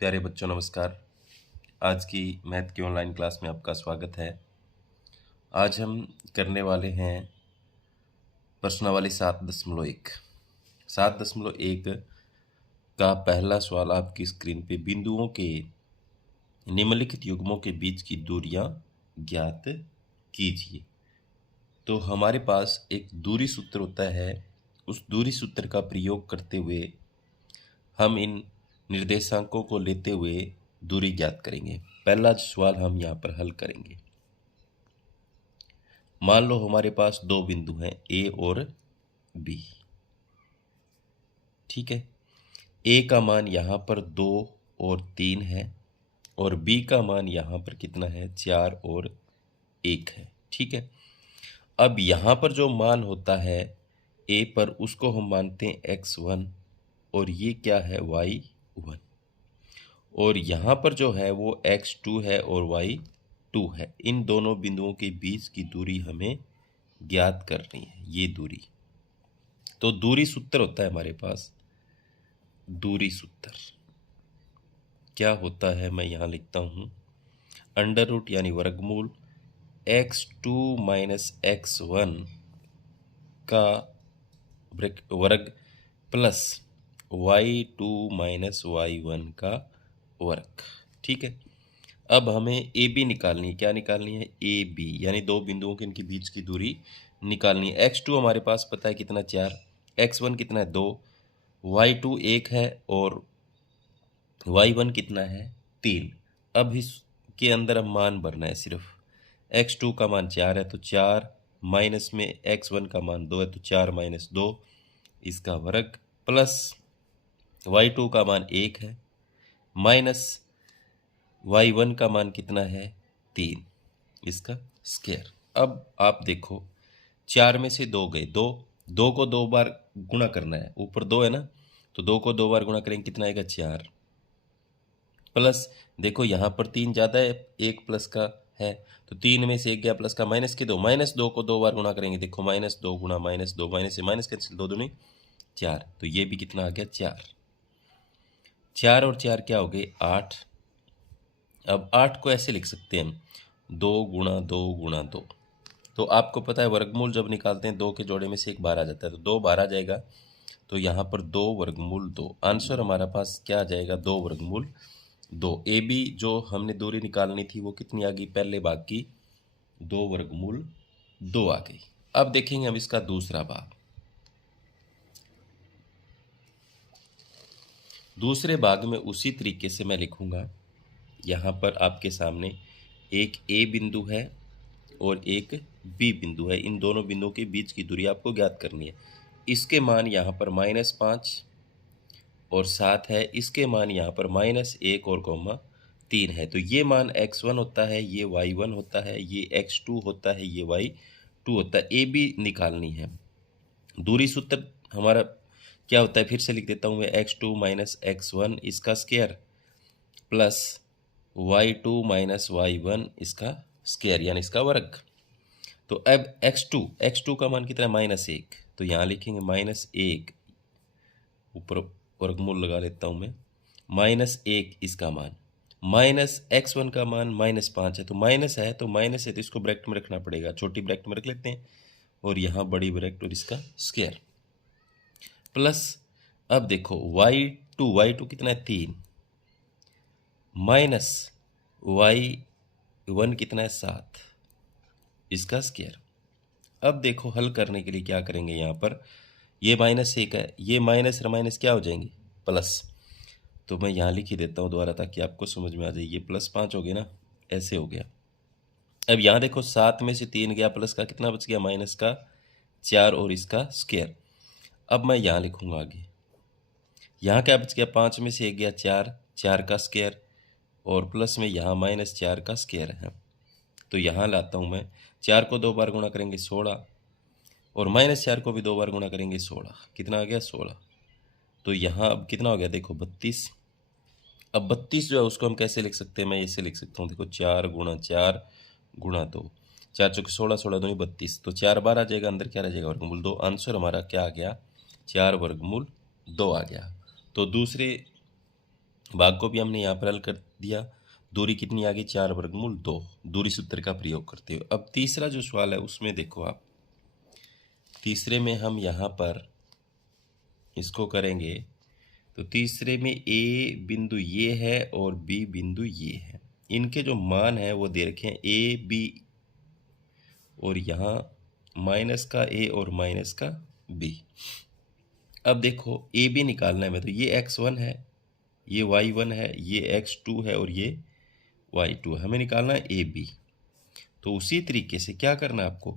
प्यारे बच्चों नमस्कार। आज की मैथ की ऑनलाइन क्लास में आपका स्वागत है। आज हम करने वाले हैं प्रश्नावली 7.1। 7.1 का पहला सवाल आपकी स्क्रीन पे बिंदुओं के निम्नलिखित युग्मों के बीच की दूरियां ज्ञात कीजिए। तो हमारे पास एक दूरी सूत्र होता है, उस दूरी सूत्र का प्रयोग करते हुए हम इन निर्देशांकों को लेते हुए दूरी ज्ञात करेंगे। पहला सवाल हम यहाँ पर हल करेंगे। मान लो हमारे पास दो बिंदु हैं ए और बी। ठीक है, ए का मान यहाँ पर 2 और 3 है और बी का मान यहाँ पर कितना है 4 और 1 है। ठीक है, अब यहाँ पर जो मान होता है ए पर उसको हम मानते हैं x1 और ये क्या है y1, और यहाँ पर जो है वो x2 है और y2 है। इन दोनों बिंदुओं के बीच की दूरी हमें ज्ञात करनी है, ये दूरी। तो दूरी सूत्र होता है हमारे पास, दूरी सूत्र क्या होता है मैं यहाँ लिखता हूँ, अंडर रूट यानी वर्गमूल x2 माइनस x1 का वर्ग प्लस y2 माइनस y1 का वर्ग। ठीक है, अब हमें ए बी निकालनी है। क्या निकालनी है? ए बी, यानी दो बिंदुओं के इनके बीच की दूरी निकालनी है। x2 हमारे पास पता है कितना 4, x1 कितना है 2, y2 1 है और y1 कितना है 3। अब इसके अंदर हम मान भरना है सिर्फ। x2 का मान 4 है तो 4 माइनस में x1 का मान 2 है तो 4 माइनस 2 इसका वर्ग, प्लस y2 का मान 1 है माइनस y1 का मान कितना है 3 इसका स्क्वायर। अब आप देखो 4 में से 2 गए, 2 को 2 बार गुणा करना है, ऊपर 2 है ना, तो 2 को 2 बार गुणा करेंगे कितना आएगा 4, प्लस देखो यहाँ पर 3 ज़्यादा है, 1 प्लस का है तो 3 में से 1 गया प्लस का माइनस के 2, -2 को 2 बार गुणा करेंगे, देखो -2 गुणा -2, माइनस से माइनस कैंसिल, 2 दूनी 4, तो ये भी कितना आ गया 4। 4 और 4 क्या हो गए 8। अब 8 को ऐसे लिख सकते हैं हम 2 गुणा 2 गुणा 2। तो आपको पता है वर्गमूल जब निकालते हैं 2 के जोड़े में से एक बाहर आ जाता है, तो 2 बाहर आ जाएगा, तो यहाँ पर 2 वर्गमूल 2। आंसर हमारा पास क्या आ जाएगा 2 वर्गमूल 2। ए बी जो हमने दूरी निकालनी थी वो कितनी आ गई, पहले भाग की 2 वर्गमूल 2 आ गई। अब देखेंगे हम इसका दूसरा भाग। दूसरे भाग में उसी तरीके से मैं लिखूंगा। यहाँ पर आपके सामने एक ए बिंदु है और एक बी बिंदु है। इन दोनों बिंदुओं के बीच की दूरी आपको ज्ञात करनी है। इसके मान यहाँ पर -5 और 7 है, इसके मान यहाँ पर -1 और -3 है। तो ये मान x1 होता है, ये y1 होता है, ये x2 होता है, ये y2 होता है। ए बी निकालनी है। दूरी सूत्र हमारा क्या होता है, फिर से लिख देता हूँ मैं, x2 माइनस x1 इसका square plus y2 minus y1 इसका स्क्वायर यानी इसका वर्ग। तो अब x2 का मान कितना है -1, तो यहाँ लिखेंगे -1, ऊपर वर्गमूल लगा लेता हूँ मैं, -1 इसका मान, माइनस x1 का मान -5 है, तो माइनस है तो माइनस है तो इसको ब्रैकेट में रखना पड़ेगा, छोटी ब्रैकेट में रख लेते हैं और यहाँ बड़ी ब्रैकेट और इसका स्क्वायर, प्लस अब देखो y2 कितना है 3, माइनस y1 कितना है 7 इसका स्क्वायर। अब देखो हल करने के लिए क्या करेंगे, यहाँ पर ये -1 है, ये माइनस और माइनस क्या हो जाएंगे प्लस, तो मैं यहाँ लिख ही देता हूँ दोबारा ताकि आपको समझ में आ जाए। ये +5 हो गया ना, ऐसे हो गया। अब यहाँ देखो 7 में से 3 गया, प्लस का कितना बच गया माइनस का 4 और इसका स्क्वायर। अब मैं यहाँ लिखूँगा आगे, यहाँ क्या बच गया, 5 में से 1 गया 4, 4 का स्क्वायर और प्लस में यहाँ -4 का स्क्वायर है। तो यहाँ लाता हूँ मैं, 4 को 2 बार गुणा करेंगे 16 और -4 को भी 2 बार गुणा करेंगे 16, कितना आ गया 16। तो यहाँ अब कितना हो गया देखो 32। अब 32 जो है उसको हम कैसे लिख सकते हैं, मैं ऐसे लिख सकता हूँ, देखो 4 गुणा 4 गुणा 2, 4 चौके 16, 16 दूनी 32, तो 4 बार आ जाएगा, अंदर क्या रह जाएगा वर्गमूल 2। आंसर हमारा क्या आ गया 4 वर्गमूल 2 आ गया। तो दूसरे भाग को भी हमने यहाँ पर हल कर दिया। दूरी कितनी आ गई, 4 वर्गमूल 2, दूरी सूत्र का प्रयोग करते हुए। अब तीसरा जो सवाल है उसमें देखो आप, तीसरे में हम यहाँ पर इसको करेंगे तो तीसरे में ए बिंदु ये है और बी बिंदु ये है। इनके जो मान है वो दे रखे हैं ए बी, और यहाँ माइनस का ए और माइनस का बी। अब देखो ए बी निकालना है हमें, तो ये x1 है, ये y1 है, ये x2 है और ये y2 है। हमें निकालना है ए बी। तो उसी तरीके से क्या करना है आपको,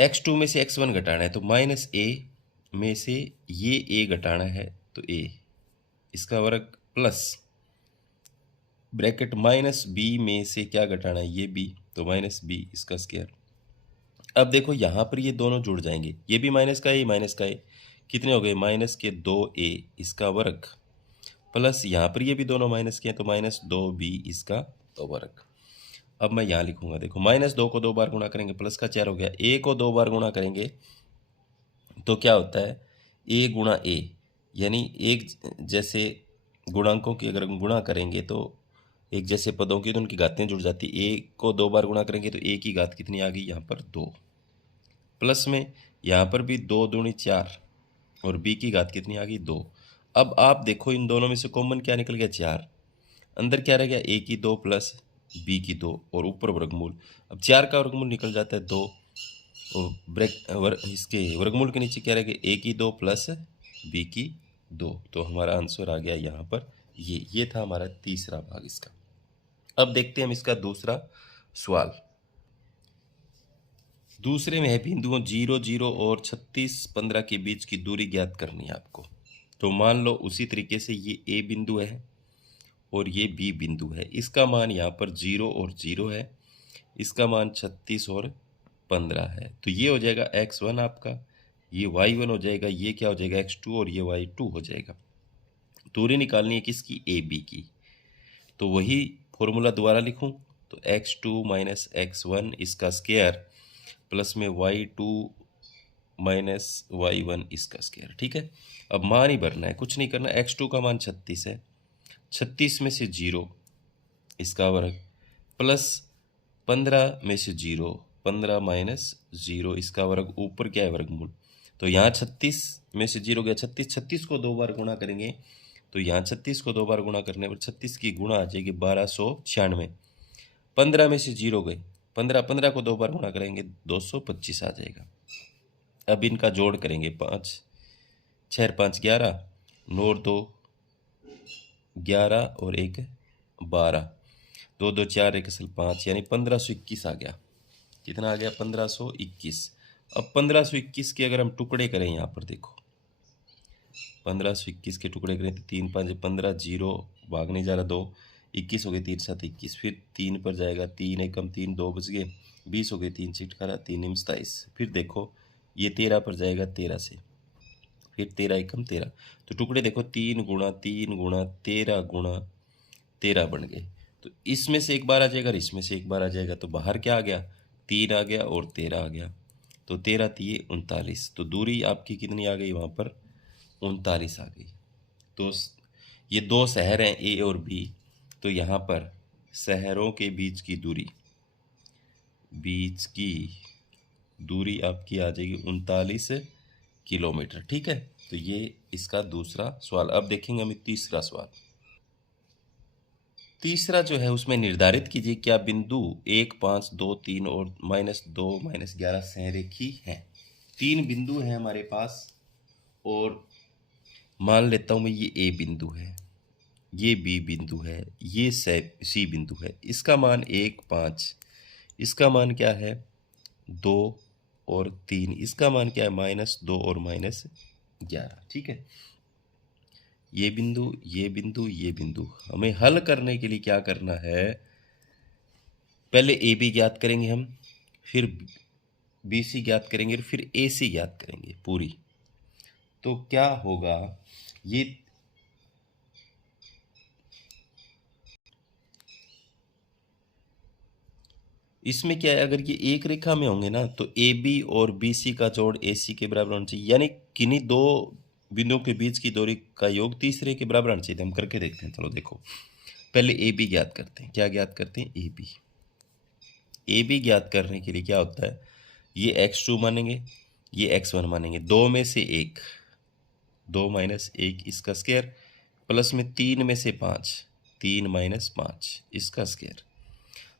x2 में से x1 घटाना है, तो माइनस ए में से ये ए घटाना है, तो ए इसका वर्ग प्लस ब्रैकेट माइनस बी में से क्या घटाना है, ये बी, तो माइनस बी इसका स्क्वायर। अब देखो यहाँ पर ये दोनों जुड़ जाएंगे, ये भी माइनस का ए माइनस का ए, कितने हो गए माइनस के 2a इसका वर्ग, प्लस यहाँ पर ये भी दोनों माइनस के हैं तो माइनस 2b इसका तो वर्ग। अब मैं यहाँ लिखूंगा, देखो माइनस 2 को 2 बार गुणा करेंगे प्लस का 4 हो गया, a को 2 बार गुणा करेंगे तो क्या होता है a गुणा a, यानी एक जैसे गुणांकों की अगर हम गुणा करेंगे तो एक जैसे पदों की तो उनकी घातें जुड़ जाती, a को 2 बार गुणा करेंगे तो a की घात कितनी आ गई यहाँ पर 2, प्लस में यहाँ पर भी 2 दूनी 4 और b की घात कितनी आ गई 2। अब आप देखो इन दोनों में से कॉमन क्या निकल गया 4, अंदर क्या रह गया a की 2 प्लस b की 2 और ऊपर वर्गमूल। अब 4 का वर्गमूल निकल जाता है 2 और इसके वर्गमूल के नीचे क्या रह गया a की 2 प्लस b की 2। तो हमारा आंसर आ गया यहाँ पर ये था हमारा तीसरा भाग इसका। अब देखते हैं हम इसका दूसरा सवाल। दूसरे में है बिंदुओं 0 0 और 36 15 के बीच की दूरी ज्ञात करनी है आपको। तो मान लो उसी तरीके से ये ए बिंदु है और ये बी बिंदु है, इसका मान यहाँ पर 0 और 0 है, इसका मान 36 और 15 है। तो ये हो जाएगा x1 आपका, ये y1 हो जाएगा, ये क्या हो जाएगा x2 और ये y2 हो जाएगा। दूरी निकालनी है किसकी, ए बी की। तो वही फॉर्मूला दोबारा लिखूं तो x2 माइनस x1 इसका स्क्वायर प्लस में y2 माइनस y1 इसका स्क्वायर। ठीक है, अब मान ही भरना है, कुछ नहीं करना। x2 का मान 36 है, 36 में से 0 इसका वर्ग प्लस 15 में से 0 15 माइनस 0 इसका वर्ग, ऊपर क्या है वर्गमूल। तो यहाँ 36 में से 0 गया 36, 36 को 2 बार गुणा करेंगे तो यहाँ 36 को 2 बार गुणा करने पर 36 की गुणा आ जाएगी 1296। 15 में से 0 गए 15, 15 को 2 बार गुणा करेंगे 225 आ जाएगा। अब इनका जोड़ करेंगे 5 6 5 11 9 2 11 और 1 12, 2 2 4 1 5, यानी 1521 आ गया। कितना आ गया 1521। अब 1521 के अगर हम टुकड़े करें यहाँ पर देखो, 1521 के टुकड़े करें तो 3 5 15, 0 भाग नहीं जा रहा 2, 21 हो गए 3 7 21, फिर 3 पर जाएगा 3 एकम 3 2 बच गए 20 हो गए 3 6 18 3 9 27, फिर देखो ये 13 पर जाएगा 13 से, फिर 13 एकम 13। तो टुकड़े देखो 3 गुणा 3 गुणा 13 गुणा 13 बन गए। तो इसमें से एक बार आ जाएगा और इसमें से एक बार आ जाएगा, तो बाहर क्या आ गया 3 आ गया और 13 आ गया, तो 13 3 39। तो दूरी आपकी कितनी आ गई वहाँ पर 39 आ गई। तो ये दो शहर हैं ए और बी, तो यहाँ पर शहरों के बीच की दूरी आपकी आ जाएगी 39 किलोमीटर। ठीक है, तो ये इसका दूसरा सवाल। अब देखेंगे हम तीसरा सवाल। तीसरा जो है उसमें निर्धारित कीजिए क्या बिंदु 1 5 2 3 और -2 -11 संरेखी हैं। 3 बिंदु हैं हमारे पास और मान लेता हूँ मैं ये ए बिंदु है, ये बी बिंदु है, ये सी बिंदु है। इसका मान 1 5, इसका मान क्या है 2 और 3, इसका मान क्या है -2 और -11। ठीक है, ये बिंदु ये बिंदु ये बिंदु। हमें हल करने के लिए क्या करना है, पहले ए बी ज्ञात करेंगे हम, फिर बी सी ज्ञात करेंगे और फिर ए सी ज्ञात करेंगे पूरी। तो क्या होगा, ये इसमें क्या है, अगर ये एक रेखा में होंगे ना तो ए बी और बी सी का जोड़ ए सी के बराबर होना चाहिए, यानी किन्हीं दो बिंदुओं के बीच की दूरी का योग तीसरे के बराबर आना चाहिए। हम करके देखते हैं। चलो देखो, पहले ए बी ज्ञात करते हैं। क्या ज्ञात करते हैं? A B. ए बी ज्ञात करने के लिए क्या होता है, ये x2 मानेंगे, ये x1 मानेंगे। दो में से एक, 2 माइनस 1 इसका स्क्वायर, प्लस में 3 में से 5, 3 माइनस 5 इसका स्क्वायर।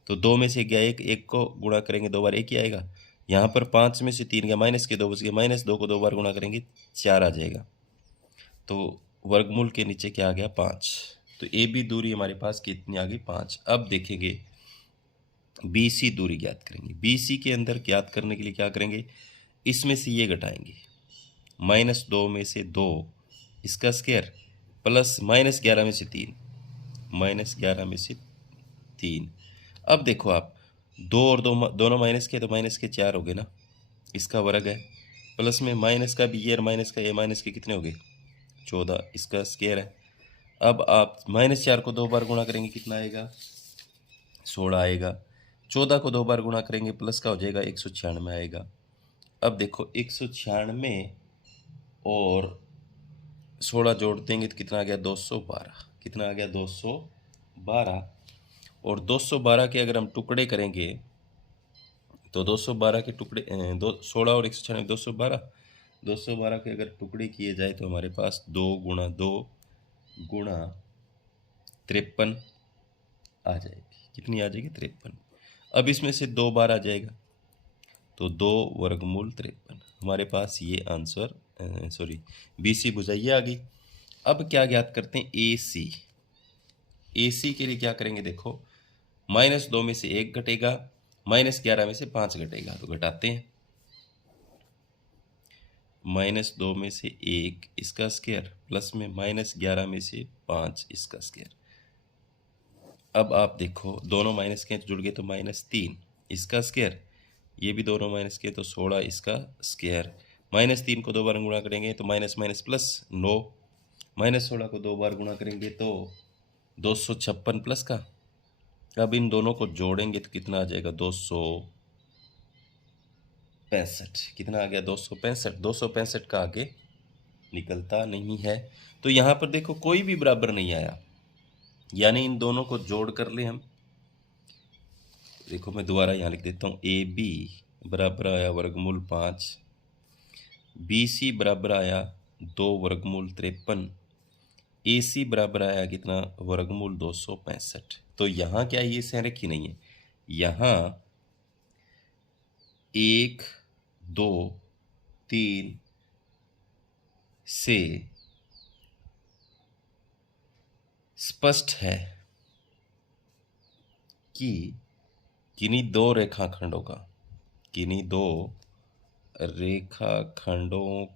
तो 2 में से गया एक, एक को गुणा करेंगे 2 बार एक ही आएगा। यहाँ पर 5 में से 3 गया माइनस के 2 बच गया, माइनस 2 को 2 बार गुणा करेंगे 4 आ जाएगा। तो वर्गमूल के नीचे क्या आ गया? 5। तो ए बी दूरी हमारे पास कितनी आ गई? 5। अब देखेंगे बी सी दूरी ज्ञात करेंगे। बी सी के अंदर ज्ञात करने के लिए क्या करेंगे, इसमें से ये घटाएंगे, -2 में से 2 इसका स्क्वायर, प्लस -11 में से 3, -11 में से 3। अब देखो आप, 2 और 2 दोनों माइनस के, तो माइनस के 4 हो गए ना, इसका वर्ग है, प्लस में माइनस का भी ये और माइनस का ये, माइनस के कितने हो गए? 14 इसका स्क्वायर है। अब आप -4 को 2 बार गुणा करेंगे कितना आएगा? 16 आएगा। 14 को 2 बार गुणा करेंगे प्लस का हो जाएगा 196 आएगा। अब देखो 196 और 16 जोड़ देंगे तो कितना आ गया? 212। कितना आ गया? 212। और 212 के अगर हम टुकड़े करेंगे तो 212 के टुकड़े 16 और 196 212, 212 के अगर टुकड़े किए जाए तो हमारे पास 2 गुणा 2 गुणा 53 आ जाएगी। कितनी आ जाएगी? 53। अब इसमें से 2 बार आ जाएगा तो 2 वर्गमूल 53। हमारे पास ये आंसर बी सी बुझाइए आ गई। अब क्या ज्ञात करते हैं? ए सी। ए सी के लिए क्या करेंगे? देखो, -2 में से 1 घटेगा, -11 में से 5 घटेगा, तो घटाते हैं। -2 में से 1 इसका स्क्वायर, प्लस में -11 में से 5 इसका स्क्वायर। अब आप देखो, दोनों माइनस के जुड़ गए तो -3 इसका स्क्वायर, ये भी दोनों माइनस के तो 16 इसका स्क्वायर। -3 को 2 बार गुणा करेंगे तो माइनस माइनस प्लस 9, -16 को 2 बार गुणा करेंगे तो 256 प्लस का। अब इन दोनों को जोड़ेंगे तो कितना आ जाएगा? 265। कितना आ गया? 265। 265 का आगे निकलता नहीं है। तो यहाँ पर देखो कोई भी बराबर नहीं आया, यानी इन दोनों को जोड़ कर ले हम। देखो मैं दोबारा यहाँ लिख देता हूँ, ए बी बराबर आया वर्गमूल 5, बी सी बराबर आया 2 वर्गमूल 53, ए सी बराबर आया कितना? वर्गमूल 265। तो यहाँ क्या ये संरेखी नहीं है? यहाँ 1 2 3 से स्पष्ट है कि किन्हीं दो रेखाखंडों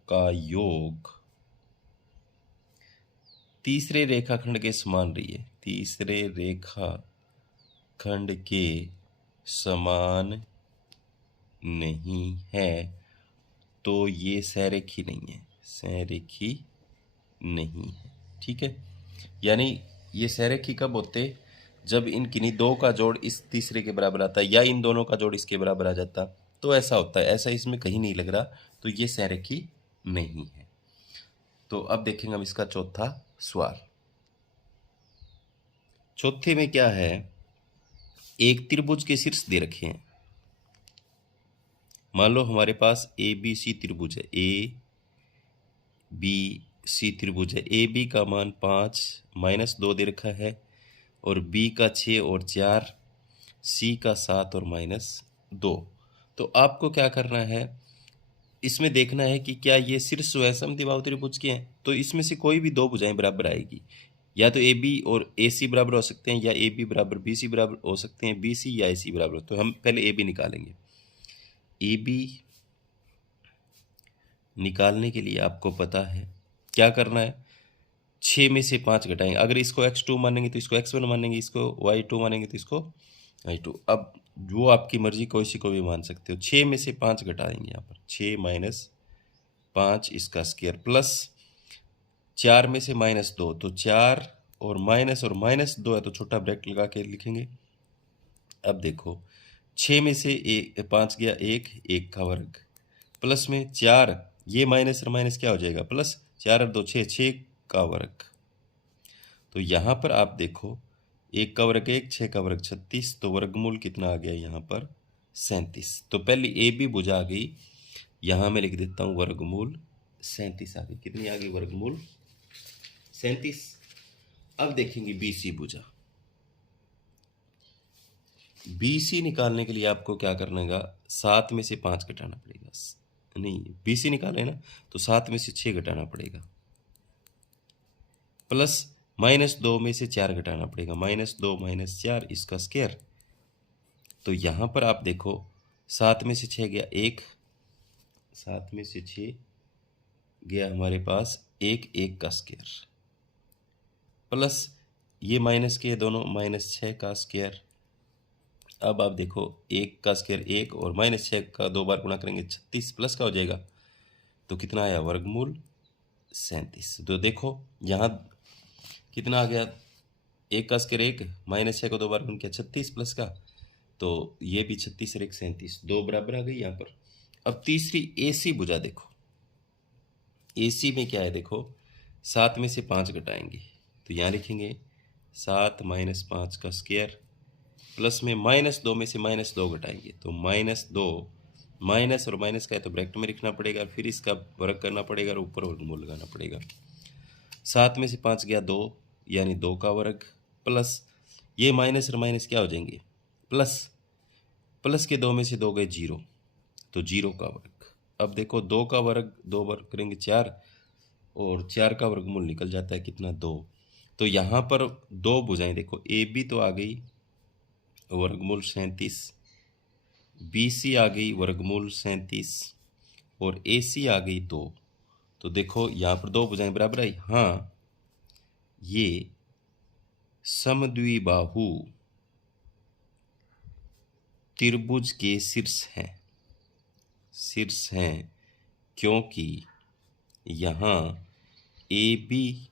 का योग तीसरे रेखाखंड के समान रही है। तीसरे रेखाखंड के समान नहीं है, तो ये संरेखी नहीं है। संरेखी नहीं है, ठीक है। यानी ये संरेखी कब होते? जब इन किन्हीं दो का जोड़ इस तीसरे के बराबर आता है, या इन दोनों का जोड़ इसके बराबर आ जाता, तो ऐसा होता है। ऐसा इसमें कहीं नहीं लग रहा, तो ये संरेखी नहीं है। तो अब देखेंगे हम इसका चौथा सवाल। चौथे में क्या है? एक त्रिभुज के शीर्ष दे रखे हैं। मान लो हमारे पास ए बी सी त्रिभुज है, ए बी सी त्रिभुज है। ए बी का मान 5 -2 दे रखा है, और बी का 6 और 4, सी का 7 और -2। तो आपको क्या करना है, इसमें देखना है कि क्या ये शीर्ष व समद्विबाहु त्रिभुज के हैं। तो इसमें से कोई भी दो भुजाएं बराबर आएगी, या तो ए बी और ए सी बराबर हो सकते हैं, या ए बी बराबर बी सी बराबर हो सकते हैं, बी सी या ए सी बराबर। तो हम पहले ए बी निकालेंगे। ए बी निकालने के लिए आपको पता है क्या करना है, 6 में से 5 घटाएंगे। अगर इसको x2 मानेंगे तो इसको x1 मानेंगे, इसको y2 मानेंगे तो इसको y2। अब वो आपकी मर्जी, कोई सी को भी मान सकते हो। 6 में से 5 घटाएंगे, यहाँ पर 6 - 5 इसका स्क्वायर, प्लस 4 में से -2, तो 4 और -2 है तो छोटा ब्रैकेट लगा के लिखेंगे। अब देखो 6 में से 5 गया 1 का वर्ग, प्लस में 4, ये माइनस और माइनस क्या हो जाएगा? प्लस 4 और 2 6, 6 का वर्ग। तो यहाँ पर आप देखो 1 का वर्ग 1, 6 का वर्ग 36, तो वर्गमूल कितना आ गया यहाँ पर 37। तो पहली ए बी भुजा आ गई, यहाँ मैं लिख देता हूँ वर्गमूल 37 आ गई। कितनी आ गई? वर्गमूल 37। अब देखेंगे बी सी भुजा। बी सी निकालने के लिए आपको क्या करना है? 7 में से 5 घटाना पड़ेगा। नहीं, बी सी निकाले ना, तो 7 में से 6 घटाना पड़ेगा, प्लस -2 में से 4 घटाना पड़ेगा, -2 -4 इसका स्क्वायर। तो यहाँ पर आप देखो 7 में से 6 गया 1, 7 में से 6 गया हमारे पास 1, 1 का स्क्वायर, प्लस ये माइनस के दोनों -6 का स्क्वायर। अब आप देखो 1 का स्क्वायर 1 और -6 का 2 बार गुणा करेंगे 36, प्लस का हो जाएगा, तो कितना आया? वर्गमूल 37। तो देखो यहाँ कितना आ गया? 1 का स्क्वायर 1, -6 को 2 बार गुण किया 36 प्लस का, तो ये भी 36 और 1 37, 2 बराबर आ गई यहाँ पर। अब तीसरी ए सी भुजा देखो। ए सी में क्या है? देखो 7 में से 5 घटाएंगे, तो यहाँ लिखेंगे 7 - 5 का स्क्वायर, प्लस में -2 में से -2 घटाएंगे, तो -2, माइनस और माइनस का है तो ब्रैकेट में लिखना पड़ेगा, फिर इसका वर्ग करना पड़ेगा और ऊपर वर्गमूल लगाना पड़ेगा। 7 में से 5 गया 2, यानी 2 का वर्ग, प्लस ये माइनस और माइनस क्या हो जाएंगे? प्लस, प्लस के 2 में से 2 गए 0, तो 0 का वर्ग। अब देखो 2 का वर्ग 2 वर्ग करेंगे 4, और 4 का वर्गमूल निकल जाता है कितना? 2। तो यहाँ पर 2 भुजाएं देखो, ए बी तो आ गई वर्गमूल 37, बी सी आ गई वर्गमूल 37, और ए सी आ गई 2। तो देखो यहाँ पर 2 भुजाएं बराबर आई। हाँ, ये समद्विबाहु त्रिभुज के शीर्ष हैं, क्योंकि यहाँ ए बी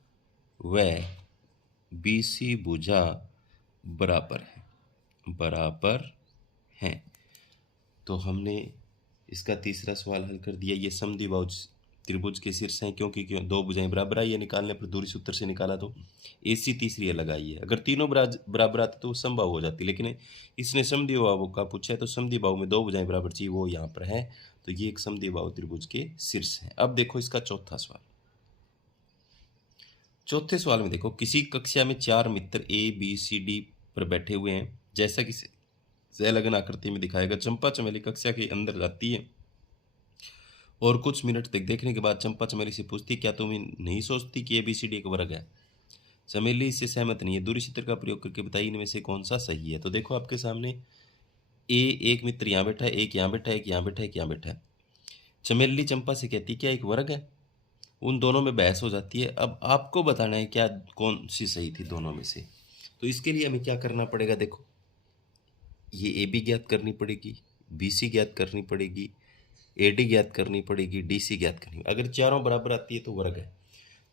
व बी सी भुजा बराबर हैं। तो हमने इसका तीसरा सवाल हल कर दिया। ये समद्विबाहु त्रिभुज के शीर्ष हैं क्योंकि क्यों 2 भुजाएं बराबर आई है, निकालने पर दूरी सूत्र से निकाला, तो ए सी तीसरी अलग आई है। अगर तीनों बराबर आते तो वो समबाहु हो जाती, लेकिन इसने समद्विबाहु का पूछा है, तो समद्विबाहु में 2 भुजाएं बराबर चाहिए, वो यहाँ पर है, तो ये एक समद्विबाहु त्रिभुज के शीर्ष है। अब देखो इसका चौथा सवाल। चौथे सवाल में देखो, किसी कक्षा में 4 मित्र ए बी सी डी पर बैठे हुए हैं, जैसा कि सलग्न आकृति में दिखाएगा। चंपा चमेली कक्षा के अंदर जाती है और कुछ मिनट तक देखने के बाद चंपा चमेली से पूछती, क्या तुम नहीं सोचती कि ए बी सी डी एक वर्ग है? चमेली इससे सहमत नहीं है। दूरी सूत्र का प्रयोग करके बताइए इनमें से कौन सा सही है। तो देखो आपके सामने एक मित्र यहाँ बैठा है, एक यहाँ बैठा है, एक यहाँ बैठा है, एक यहाँ बैठा है। चमेली चंपा से कहती क्या एक वर्ग है? उन दोनों में बहस हो जाती है। अब आपको बताना है क्या कौन सी सही थी दोनों में से। तो इसके लिए हमें क्या करना पड़ेगा? देखो ये ए बी ज्ञात करनी पड़ेगी, बी सी ज्ञात करनी पड़ेगी, ए डी ज्ञात करनी पड़ेगी, डी सी ज्ञात करनी। अगर चारों बराबर आती है तो वर्ग है,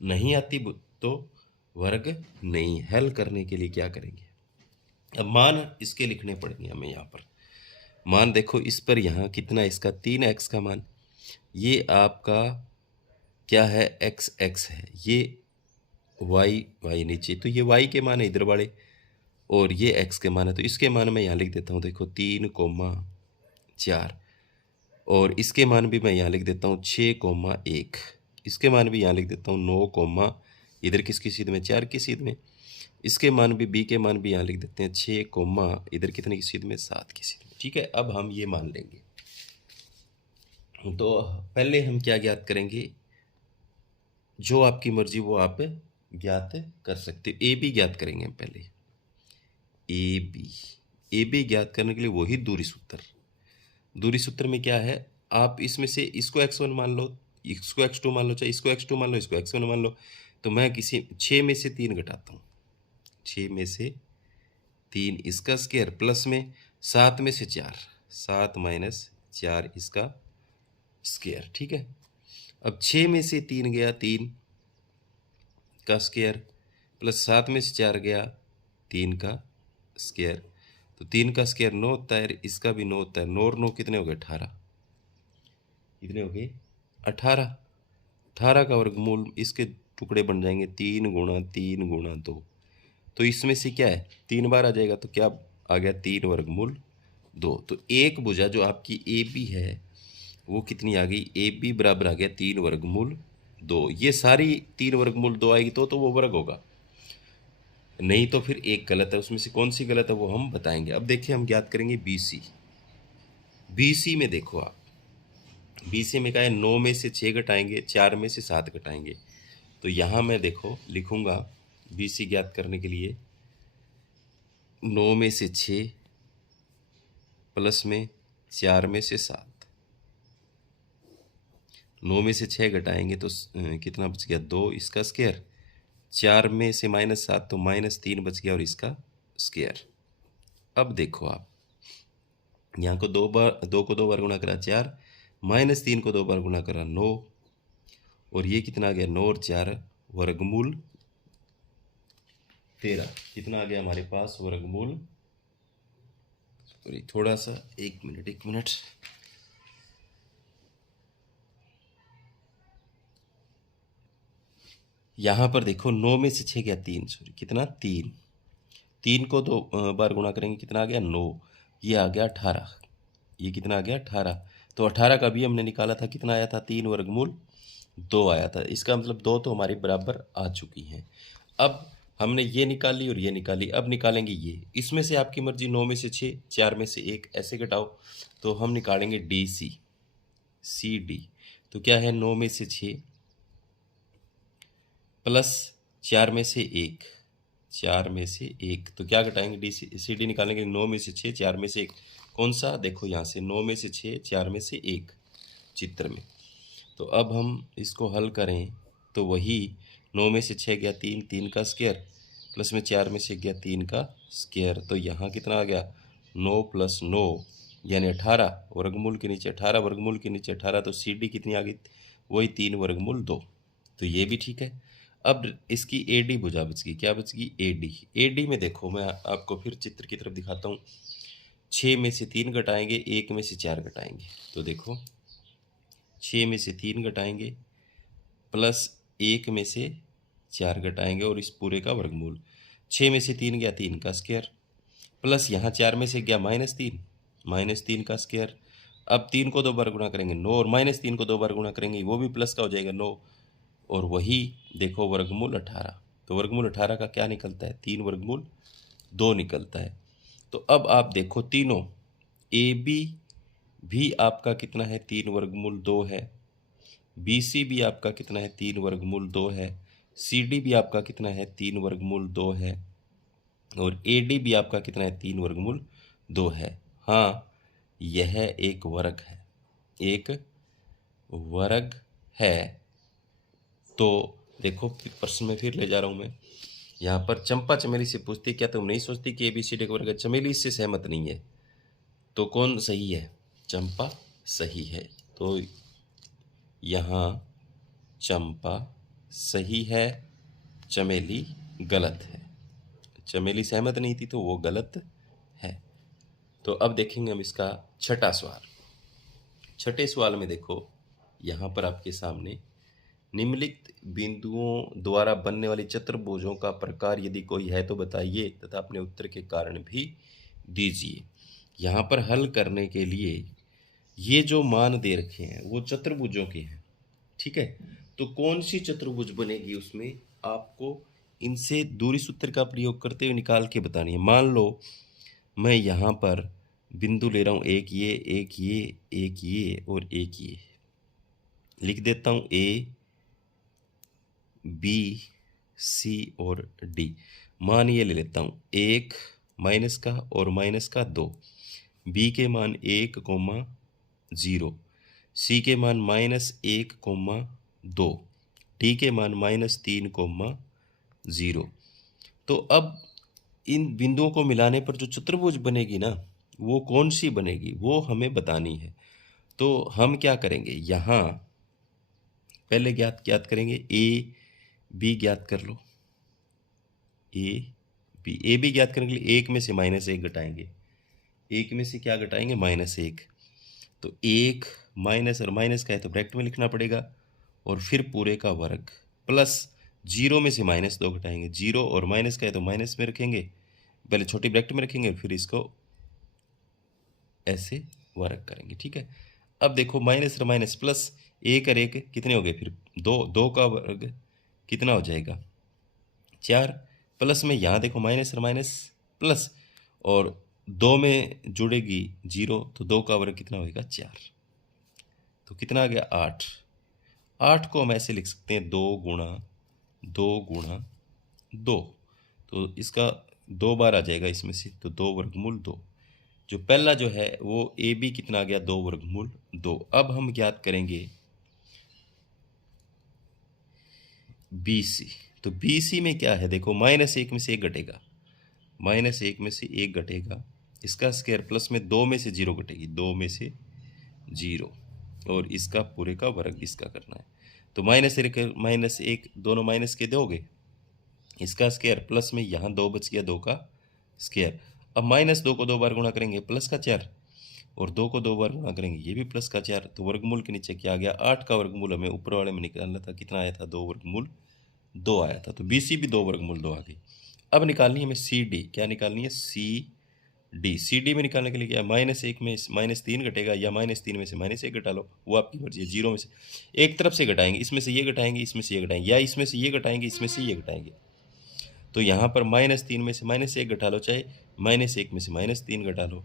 नहीं आती तो वर्ग नहीं। हल करने के लिए क्या करेंगे? अब मान इसके लिखने पड़ेंगे हमें। यहाँ पर मान देखो, इस पर यहाँ कितना है? इसका 3x का मान, ये आपका क्या है? x है, ये y नीचे, तो ये y के मान है इधर वाले, और ये x के मान है, तो इसके मान मैं यहाँ लिख देता हूँ। देखो 3,4, और इसके मान भी मैं यहाँ लिख देता हूँ 6,1, इसके मान भी यहाँ लिख देता हूँ 9, इधर किसकी सीध में? 4 की सीध में। इसके मान भी, बी के मान भी यहाँ लिख देते हैं 6, इधर कितने की सीध में? 7 की सीध में। ठीक है, अब हम ये मान लेंगे। तो पहले हम क्या ज्ञात करेंगे? जो आपकी मर्जी वो आप ज्ञात कर सकते हो। ए बी ज्ञात करेंगे हम पहले। ए बी ज्ञात करने के लिए वही दूरी सूत्र में क्या है? आप इसमें से इसको x1 मान लो, इसको x2 मान लो, चाहे इसको x2 मान लो, इसको x1 मान लो। तो मैं किसी 6 में से 3 घटाता हूँ, 6 में से 3 इसका स्क्वायर, प्लस में 7 में से 4, 7 - 4 इसका स्क्वायर। ठीक है, अब 6 में से 3 गया 3 का स्क्वायर, प्लस 7 में से 4 गया 3 का स्क्वायर, तो 3 का स्क्वायर 9 होता है, इसका भी 9 होता है। 9 और 9 कितने हो गए? 18। कितने हो गए? 18। 18 का वर्गमूल, इसके टुकड़े बन जाएंगे 3 गुणा 3 गुणा 2। तो इसमें से क्या है 3 बार आ जाएगा, तो क्या आ गया 3 वर्गमूल 2। तो एक भुजा जो आपकी ए बी है वो कितनी आ गई, ए बी बराबर आ गया 3 वर्गमूल 2। ये सारी 3 वर्गमूल 2 आएगी तो वो वर्ग होगा, नहीं तो फिर एक गलत है। उसमें से कौन सी गलत है वो हम बताएंगे। अब देखिए हम ज्ञात करेंगे बी सी। बी सी में देखो आप, बी सी में क्या है 9 में से 6 घटाएंगे, 4 में से 7 घटाएंगे। तो यहाँ मैं देखो लिखूँगा बी सी ज्ञात करने के लिए 9 में से 6 प्लस में 4 में से 7। 9 में से 6 घटाएंगे तो कितना बच गया 2, इसका स्क्वायर। 4 में से -7 तो -3 बच गया और इसका स्क्वायर। अब देखो आप यहाँ को 2 को 2 बार गुणा करा 4, -3 को 2 बार गुणा करा 9, और ये कितना आ गया 9 और 4 वर्गमूल 13। कितना आ गया हमारे पास वर्गमूल, सॉरी थोड़ा सा एक मिनट। यहाँ पर देखो 9 में से 6 गया 3, सॉरी कितना 3 को 2 बार गुणा करेंगे कितना आ गया 9, ये आ गया 18। ये कितना आ गया 18। तो 18 का भी हमने निकाला था, कितना आया था 3 वर्गमूल 2 आया था। इसका मतलब 2 तो हमारी बराबर आ चुकी हैं। अब हमने ये निकाली और ये निकाली, अब निकालेंगे ये। इसमें से आपकी मर्जी 9 में से 6, 4 में से 1 ऐसे घटाओ। तो हम निकालेंगे डी सी डी। तो क्या है 9 में से 6 प्लस 4 में से 1, 4 में से 1। तो क्या घटाएंगे डी सी डी निकालने के लिए 9 में से 6, 4 में से 1। कौन सा, देखो यहाँ से 9 में से 6, 4 में से 1 चित्र में। तो अब हम इसको हल करें तो वही 9 में से 6 गया 3, 3 का स्क्वायर, प्लस में 4 में से गया 3 का स्क्वायर। तो यहाँ कितना आ गया 9 + 9 यानी 18 वर्गमूल के नीचे 18 वर्गमूल के नीचे 18। तो सी डी कितनी आ गई, वही 3 वर्गमूल 2। तो ये भी ठीक है। अब इसकी ए डी भुजा बच गई, क्या बच गई ए डी। ए डी में देखो मैं आपको फिर चित्र की तरफ दिखाता हूँ। 6 में से 3 घटाएंगे, 1 में से 4 घटाएंगे। तो देखो 6 में से 3 घटाएंगे प्लस 1 में से 4 घटाएंगे और इस पूरे का वर्गमूल। 6 में से 3 गया 3 का स्क्वायर, प्लस यहाँ 4 में से गया -3 का स्क्वायर। अब 3 को 2 बार गुणा करेंगे 9, और -3 को 2 बार गुणा करेंगे वो भी प्लस का हो जाएगा 9, और वही देखो वर्गमूल 18। तो वर्गमूल 18 का क्या निकलता है 3 वर्गमूल 2 निकलता है। तो अब आप देखो तीनों ए बी भी आपका कितना है 3 वर्गमूल 2 है, बी सी भी आपका कितना है 3 वर्गमूल 2 है, सी डी भी आपका कितना है 3 वर्गमूल 2 है, और ए डी भी आपका कितना है 3 वर्गमूल 2 है। हाँ यह एक वर्ग है, एक वर्ग है। तो देखो प्रश्न में फिर ले जा रहा हूँ मैं। यहाँ पर चंपा चमेली से पूछती क्या तुम नहीं सोचती कि ABCD का वर्ग है। चमेली इससे सहमत नहीं है, तो कौन सही है, चंपा सही है। तो यहाँ चंपा सही है, चमेली गलत है। चमेली सहमत नहीं थी तो वो गलत है। तो अब देखेंगे हम इसका छठा सवाल। छठे सवाल में देखो यहाँ पर आपके सामने निम्नलिखित बिंदुओं द्वारा बनने वाली चतुर्भुजों का प्रकार यदि कोई है तो बताइए तथा अपने उत्तर के कारण भी दीजिए। यहाँ पर हल करने के लिए ये जो मान दे रखे हैं वो चतुर्भुजों के हैं, ठीक है। तो कौन सी चतुर्भुज बनेगी उसमें आपको इनसे दूरी सूत्र का प्रयोग करते हुए निकाल के बतानी है। मान लो मैं यहाँ पर बिंदु ले रहा हूँ, एक ये एक ये एक ये और एक ये, लिख देता हूँ A B C और D। मान ये ले लेता हूँ 1 माइनस का और माइनस का 2, B के मान 1, 0, C के मान -1, 2, D के मान -3, 0। तो अब इन बिंदुओं को मिलाने पर जो चतुर्भुज बनेगी ना वो कौन सी बनेगी वो हमें बतानी है। तो हम क्या करेंगे, यहाँ पहले ज्ञात करेंगे ए बी ज्ञात कर लो। ए बी ज्ञात करने के लिए 1 में से -1 घटाएंगे, 1 में से क्या घटाएंगे -1। तो 1 माइनस और माइनस का है तो ब्रैकेट में लिखना पड़ेगा, और फिर पूरे का वर्ग प्लस 0 में से -2 घटाएंगे, 0 और माइनस का है तो माइनस में रखेंगे, पहले छोटी ब्रैकेट में रखेंगे फिर इसको ऐसे वर्ग करेंगे। ठीक है, अब देखो माइनस और माइनस प्लस, 1 और 1 कितने हो गए, फिर 2, 2 का वर्ग कितना हो जाएगा 4, प्लस में यहाँ देखो माइनस और माइनस प्लस, और 2 में जुड़ेगी 0 तो 2 का वर्ग कितना होगा 4, तो कितना आ गया 8। 8 को हम ऐसे लिख सकते हैं 2 गुणा 2 गुणा 2, तो इसका 2 बार आ जाएगा इसमें से, तो 2 वर्गमूल 2। जो पहला जो है वो ए बी कितना आ गया 2 वर्गमूल 2। अब हम ज्ञात करेंगे बी सी। तो बी सी में क्या है देखो, -1 में से 1 घटेगा, -1 में से 1 घटेगा, इसका स्क्वायर प्लस में 2 में से 0 घटेगी, 2 में से 0, और इसका पूरे का वर्ग इसका करना है। तो -1 दोनों माइनस के दोगे, इसका स्क्वायर प्लस में यहाँ 2 बच गया, 2 का स्क्वायर। अब -2 को 2 बार गुणा करेंगे प्लस का 4, और 2 को 2 बार गुणा करेंगे ये भी प्लस का 4, तो वर्गमूल के नीचे क्या आ गया 8 का वर्गमूल हमें ऊपर वाले में निकालना था, कितना आया था 2 वर्गमूल 2 आया था, तो बी सी भी 2 वर्गमूल 2 आ गई। अब निकालनी है हमें सी डी, क्या निकालनी है सी डी। सी डी में निकालने के लिए क्या है, -1 में -3 घटेगा, या -3 में से -1 घटा लो, वो आपकी मर्जी है। 0 में से एक तरफ से घटाएंगे, इसमें से ये घटाएंगे, इसमें से ये घटाएंगे, या इसमें से ये घटाएंगे, इसमें से ये घटाएंगे। तो यहाँ पर -3 में से -1 घटा लो, चाहे -1 में से -3 घटा लो।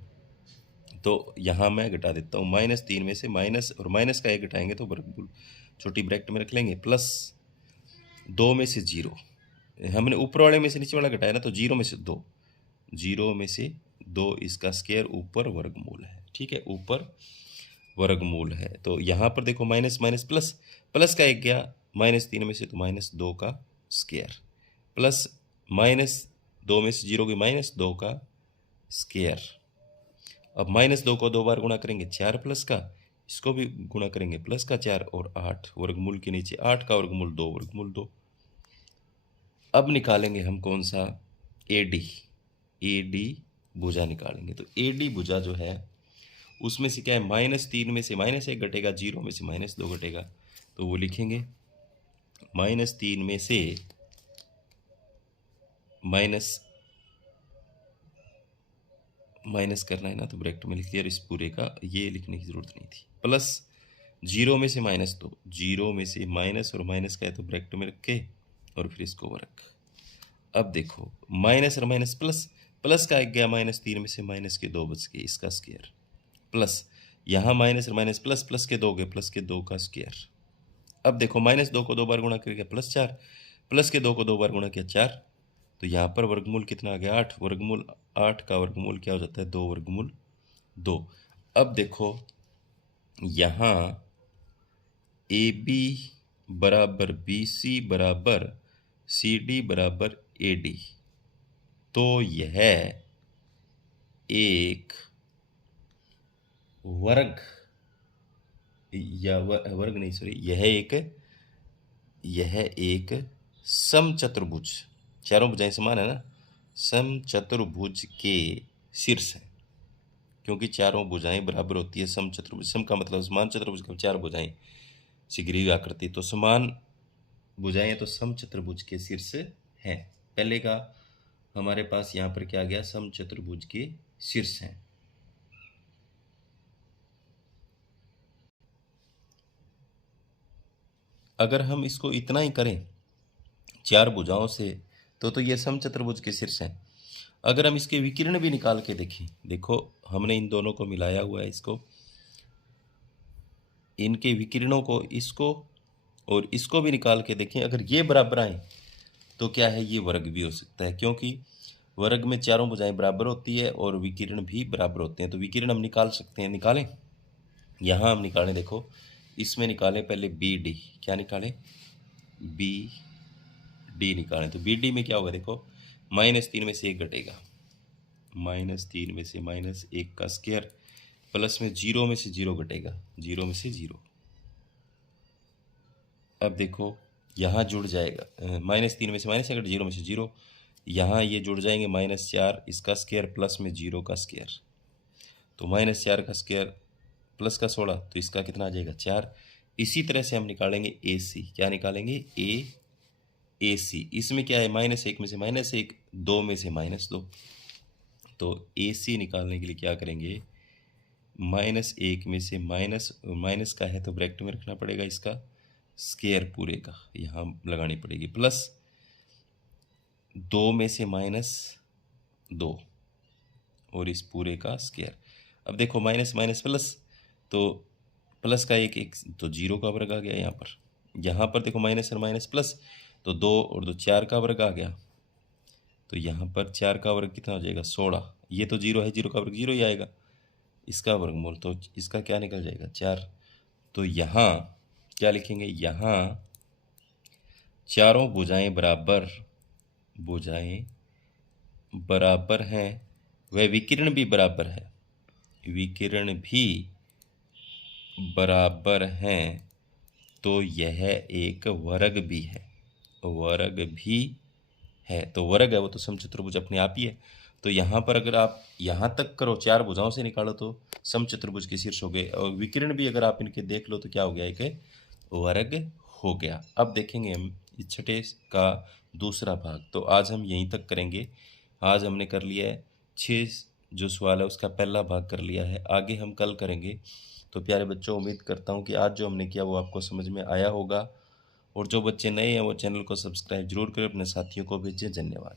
तो यहाँ मैं घटा देता हूँ, -3 में से माइनस और माइनस का 1 घटाएंगे तो वर्गमूल छोटी ब्रैकेट में रख लेंगे, प्लस 2 में से 0, हमने ऊपर वाले में से नीचे वाला घटाया ना, तो 0 में से 2, 0 में से 2 इसका स्क्वायर ऊपर वर्गमूल है। ठीक है, ऊपर वर्गमूल है। तो यहाँ पर देखो माइनस माइनस प्लस, प्लस का 1 गया, -3 में से तो -2 का स्क्वायर, प्लस -2 में से 0 गई, -2 का स्क्वायर। अब -2 को 2 बार गुणा करेंगे 4 प्लस का, इसको भी गुणा करेंगे प्लस का 4 और 8, वर्गमूल के नीचे 8 का वर्गमूल 2 वर्गमूल 2। अब निकालेंगे हम कौन सा, ए डी भुजा निकालेंगे। तो ए डी भुजा जो है उसमें से क्या है, -3 में से -1 घटेगा, 0 में से -2 घटेगा, तो वो लिखेंगे -3 में से माइनस करना है ना, तो ब्रैकेट में लिख लिया, और इस पूरे का ये लिखने की ज़रूरत नहीं थी, प्लस 0 में से -2, 0 में से माइनस और माइनस का है तो ब्रैकेट में रख के और फिर इसको वर्ग। अब देखो माइनस और माइनस प्लस, प्लस का 1 गया, -3 में से माइनस के 2 बच गए, इसका स्क्वायर, प्लस यहाँ माइनस और माइनस प्लस, प्लस के 2 गए, प्लस के 2 का स्क्वायर। अब देखो -2 को 2 बार गुणा करके +4, प्लस के 2 को 2 बार गुणा किया 4, तो यहाँ पर वर्गमूल कितना आ गया 8, वर्गमूल 8 का वर्गमूल क्या हो जाता है 2 वर्गमूल 2। अब देखो यहाँ ए बी बराबर बी सी बराबर सी डी बराबर ए डी, तो यह एक वर्ग या वर्ग नहीं सॉरी, यह एक समचतुर्भुज, चारों भुजाएं समान है ना, समचतुर्भुज के शीर्ष है, क्योंकि चारों भुजाएं बराबर होती है। समचतुर्भुज, सम का मतलब समान, चतुर्भुज का 4 भुजाएं शीघ्र आकृति, तो समान भुजाएं तो समचतुर्भुज के शीर्ष हैं। पहले का हमारे पास यहाँ पर क्या गया, समचतुर्भुज के शीर्ष हैं। अगर हम इसको इतना ही करें 4 भुजाओं से तो ये समचतुर्भुज के शीर्ष हैं। अगर हम इसके विकिरण भी निकाल के देखें, देखो हमने इन दोनों को मिलाया हुआ है, इसको, इनके विकिरणों को, इसको और इसको भी निकाल के देखें, अगर ये बराबर आए तो क्या है, ये वर्ग भी हो सकता है, क्योंकि वर्ग में चारों भुजाएं बराबर होती है और विकिरण भी बराबर होते हैं। तो विकिरण हम निकाल सकते हैं, निकालें, यहाँ हम निकालें, देखो इसमें निकालें पहले बी डी, क्या निकालें, बी डी निकालें। तो बी डी में क्या होगा, देखो -3 में से 1 घटेगा, -3 में से -1 का स्क्वायर, प्लस में 0 में से 0 घटेगा, 0 में से 0। अब देखो यहाँ जुड़ जाएगा, -3 में से -1 घट, 0 में से 0, यहाँ ये जुड़ जाएंगे, -4 इसका स्क्वायर प्लस में 0 का स्क्वायर, तो -4 का स्क्वायर प्लस का 16, तो इसका कितना आ जाएगा 4, इसी तरह से हम निकालेंगे ए सी। क्या निकालेंगे? ए सी। इसमें क्या है? -1 में से -1, 2 में से -2। तो ए सी निकालने के लिए क्या करेंगे? -1 में से माइनस का है तो ब्रैकेट में रखना पड़ेगा, इसका स्क्वायर पूरे का यहाँ लगानी पड़ेगी, प्लस 2 में से -2 और इस पूरे का स्क्वायर। अब देखो माइनस माइनस प्लस, तो प्लस का एक तो 0 का वर्ग आ गया यहाँ पर देखो माइनस और माइनस प्लस, तो 2 और 2 4 का वर्ग आ गया। तो यहाँ पर 4 का वर्ग कितना हो जाएगा? 16। ये तो 0 है, 0 का वर्ग 0 ही आएगा, इसका वर्गमूल तो इसका क्या निकल जाएगा? 4। तो यहाँ क्या लिखेंगे? यहाँ चारों भुजाएं बराबर हैं, वह विकिरण भी बराबर है, विकिरण भी बराबर हैं, तो यह एक वर्ग भी है, वर्ग भी है। तो वर्ग है वो तो समचतुर्भुज अपने आप ही है। तो यहाँ पर अगर आप यहाँ तक करो, 4 भुजाओं से निकालो तो समचतुर्भुज के शीर्ष हो गए, और विकिरण भी अगर आप इनके देख लो तो क्या हो गया? एक वर्ग हो गया। अब देखेंगे हम इस छठे का दूसरा भाग। तो आज हम यहीं तक करेंगे। आज हमने कर लिया है 6 जो सवाल है उसका पहला भाग कर लिया है, आगे हम कल करेंगे। तो प्यारे बच्चों, उम्मीद करता हूँ कि आज जो हमने किया वो आपको समझ में आया होगा, और जो बच्चे नए हैं वो चैनल को सब्सक्राइब जरूर करें, अपने साथियों को भेजें। धन्यवाद।